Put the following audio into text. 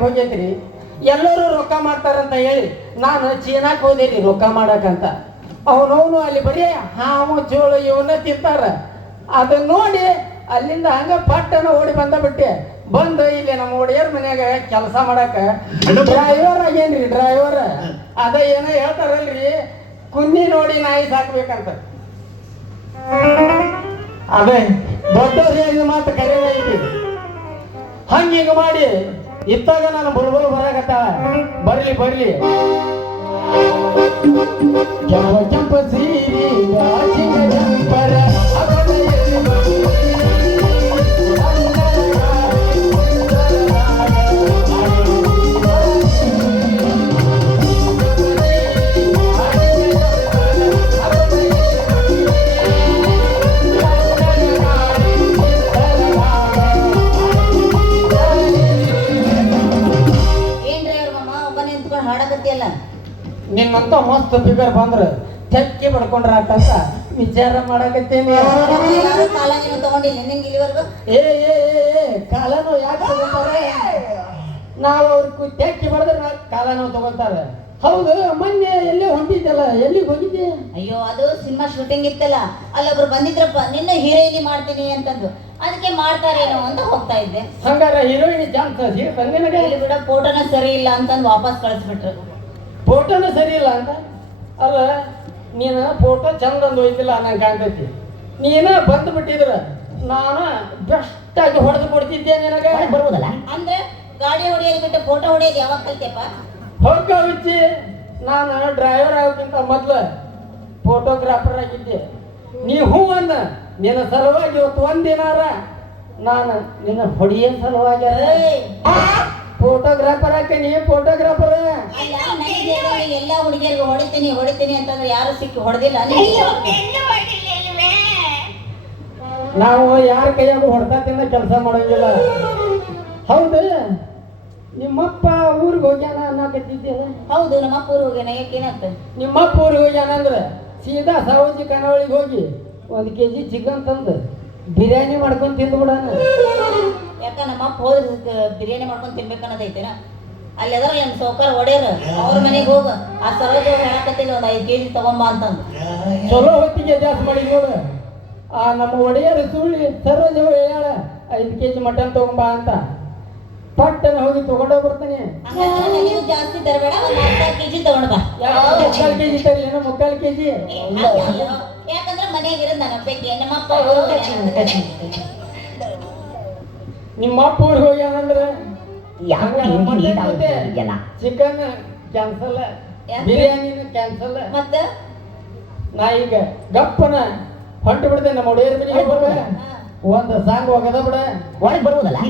ಹೋಗೈತ್ರಿ. ಎಲ್ಲರೂ ರೊಕ್ಕ ಮಾಡ್ತಾರಂತ ಹೇಳಿ ನಾನು ಚೀನಾಕ್ ಹೋದೇರಿ ರೊಕ್ಕ ಮಾಡಕಂತ. ಅವನವನು ಅಲ್ಲಿ ಬರೀ ಹಾವು ಚೋಳು ಇವನ್ನ ತಿಂತಾರ. ಅದನ್ನ ನೋಡಿ ಅಲ್ಲಿಂದ ಹಂಗ ಪಟ್ಟನ ಓಡಿ ಬಿಟ್ಟೆ. ಬಂದು ಇಲ್ಲಿ ನಮ್ಮ ಒಡೆಯರ್ ಮನ್ಯಾಗ ಕೆಲಸ ಮಾಡಕ ಡ್ರೈವರ್ ಆಗೇನ್ರಿ. ಡ್ರೈವರ್ ಅದ ಏನೋ ಹೇಳ್ತಾರಲ್ರಿ, ಕುನ್ನಿ ನೋಡಿ ನಾಯಿ ಸಾಕ್ಬೇಕಂತ. ಅದೇ ದೊಡ್ಡವ್ರಿಗೆ ಮಾತು ಕರೆ ಐತಿ. ಹಂಗ ಮಾಡಿ ಇತ್ತಾಗ ನಾನು ಬುಲ್ಬುಲ್ ಬರಾಕತ್ತಾಳ. ಬರ್ಲಿ ಬರ್ಲಿ ಕೆಂಪ ಸೀರಿ ಜಂಪರ ನಿನ್ನಂತ ಮಸ್ತ್ ಫಿಗರ್ ಬಂದ್ರ ತೆಕ್ಕಿ ಬಡ್ಕೊಂಡ್ರ ಆತಂತ ವಿಚಾರ ಮಾಡಕತ್ತೇನಿ. ಏ ಕಾಲನು ಯಾಕೆ ತಗೋತಾರೆ? ನಾವು ಅವ್ರ ತೆಕ್ಕಿ ಬಡದ್ರ ಕಾಲನು ತಗೋತಾರೆ. ಹೌದು, ಮೊನ್ನೆ ಎಲ್ಲೇ ಹೊಂಟಿದ್ದಲ್ಲ, ಎಲ್ಲಿಗೆ ಹೋಗಿದ್ದೆ? ಅಯ್ಯೋ, ಅದು ಸಿನಿಮಾ ಶೂಟಿಂಗ್ ಇತ್ತಲ್ಲ, ಅಲ್ಲೊಬ್ರು ಬಂದಿದ್ರಪ್ಪ, ನಿನ್ನ ಹೀರೋಯಿನಿ ಮಾಡ್ತೀನಿ ಅಂತಂದು. ಅದಕ್ಕೆ ಮಾಡ್ತಾರೇನೋ ಅಂತ ಹೋಗ್ತಾ ಇದ್ದೆ. ಹಂಗಾರ ಹೀರೋಯಿನಿ ಚಾನ್ಸ್ ಇಲ್ಲಿ ಬಿಡ, ಫೋಟೋನ ಸರಿ ಇಲ್ಲ ಅಂತಂದು ವಾಪಸ್ ಕಳಿಸ್ಬಿಟ್ರು. ಫೋಟೋನು ಸರಿ ಇಲ್ಲ ಅಂತ? ಅಲ್ಲ, ನೀನು ಫೋಟೋ ಚಂದ ಅಂದು ಹೋಯ್ತಿಲ್ಲ ನಂಗೆ ಕಾಣ್ತೈತಿ. ನೀನು ಬಂದು ಬಿಟ್ಟಿದ್ರ ನಾನು ಬೆಸ್ಟ್ ಆಗಿ ಹೊಡೆದು ಕೊಡ್ತಿದ್ದೆ. ನಿನಗೆ ಬರುವುದಲ್ಲ ಅಂದ್ರೆ ಗಾಡಿ ಹೊಡೆಯೋದು ಬಿಟ್ಟು ಫೋಟೋ ಹೊಡೆಯೋದು ಯಾವಾಗ ಕಲ್ತೇಪ್ಪ? ಹೋಗ ಹುಚ್ಚಿ, ನಾನು ಡ್ರೈವರ್ ಆಗೋಕ್ಕಿಂತ ಮೊದ್ಲು ಫೋಟೋಗ್ರಾಫರ್ ಆಗಿದ್ದೆ. ನೀ ಹೂ ಅಂದ ನಿನ್ನ ಸಲುವಾಗಿ ಇವತ್ತು ಒಂದಿನಾರ ನಾನು ನಿನ್ನ ಹೊಡಿಯ ಸಲುವಾಗಿ ಫೋಟೋಗ್ರಾಫರ್ ಹಾಕಿ ಫೋಟೋಗ್ರಾಫರ್. ಎಲ್ಲ ಹುಡುಗಿಯರ್ಗು ಹೊಡಿತೀನಿ ಅಂತಂದ್ರೆ ಯಾರು ಸಿಕ್ಕಿ ಹೊಡೆದಿಲ್ಲ. ನಾವು ಯಾರ ಕೈಯಾಗ ಹೊಡ್ತಾ ತಿನ್ನ ಕೆಲಸ ಮಾಡೋಂಗಿಲ್ಲ. ಹೌದು, ನಿಮ್ಮಪ್ಪ ಊರಿಗೆ ಹೋಗ್ಯಾನ ಅನ್ನಕತ್ತಿದ್ದೇನೆ. ಹೌದು, ನಮ್ಮಪ್ಪ ಊರಿಗೆ ಹೋಗ್ಯಾನ. ಯಾಕೇನಂತ? ನಿಮ್ಮಪ್ಪ ಊರಿಗೆ ಹೋಗ್ಯಾನ ಅಂದ್ರೆ ಸೀದಾ ಸಾವಜಿ ಕನ್ನವಳಿಗೆ ಹೋಗಿ 1 kg ಚಿಕನ್ ತಂದು ಬಿರಿಯಾನಿ ಮಾಡ್ಕೊಂಡು ತಿಂದ್ಬಿಡೋಣ. ಯಾಕ ನಮ್ಮಪ್ಪ ಹೋದ್ರೆ ಬಿರಿಯಾನಿ ಮಾಡ್ಕೊಂಡು ತಿನ್ಬೇಕನ್ನೋದೈತೆನ? ಅಲ್ಲಿ ಅದರ ನಮ್ಮ ಸೌಕರ್ ಹೊಡ್ಯಾರ, ಅವ್ರ ಮನೆಗೆ ಹೋಗ ಆ ಸರೋಜ ಹೇಳಕತ್ತಿಲ್ಲ, 1 5 kg ತಗೊಂಬ ಅಂತಂದು. ಚಲೋ ಹೊತ್ತಿಗೆ ಜಾಸ್ತಿ ಮಾಡಿ ನೋಡು. ಆ ನಮ್ಮ ಒಡೆಯರು ಸುಳ್ಳಿ ಸರೋಜ ಹೇಳ 5 kg ಮಟನ್ ತಗೊಂಬ ಅಂತ. ಪಟ್ಟನ ಹೋಗಿ ತಗೊಂಡೋಗಿ ಬರ್ತಾನೆ. ನೀವು ಜಾಸ್ತಿ ತರಬೇಡ, 4 kg ತಗೊಂಡ್ ಬಾ. 3 kg ತರಲಿನ 3 kg. ಯಾಕಂದ್ರೆ ಮನೆಗೆ ಇರೋದು ನನ್ನ ಒಬ್ಬಕ್ಕೆ. ನಮ್ಮಪ್ಪ ನಿಮ್ಮಪ್ಪ ಊರಿಗೆ ಹೋಗ್ಯಾನಂದ್ರೆ ಚಿಕನ್ ಕ್ಯಾನ್ಸಲ್, ಬಿರಿಯಾನಿನ ಕ್ಯಾನ್ಸಲ್. ಮತ್ತೆ ನಾ ಈಗ ಗಪ್ಪನ ಹೊಂಟು ಬಿಡ್ತೇನೆ. ನಮ್ಮ ಒಡೆಯರ ಮನೆಗೆ ಒಂದು ಸಾಂಗ್ ಹೋಗದ ಬಿಡ, ಒಳಗೆ ಬರುವುದಲ್ಲ.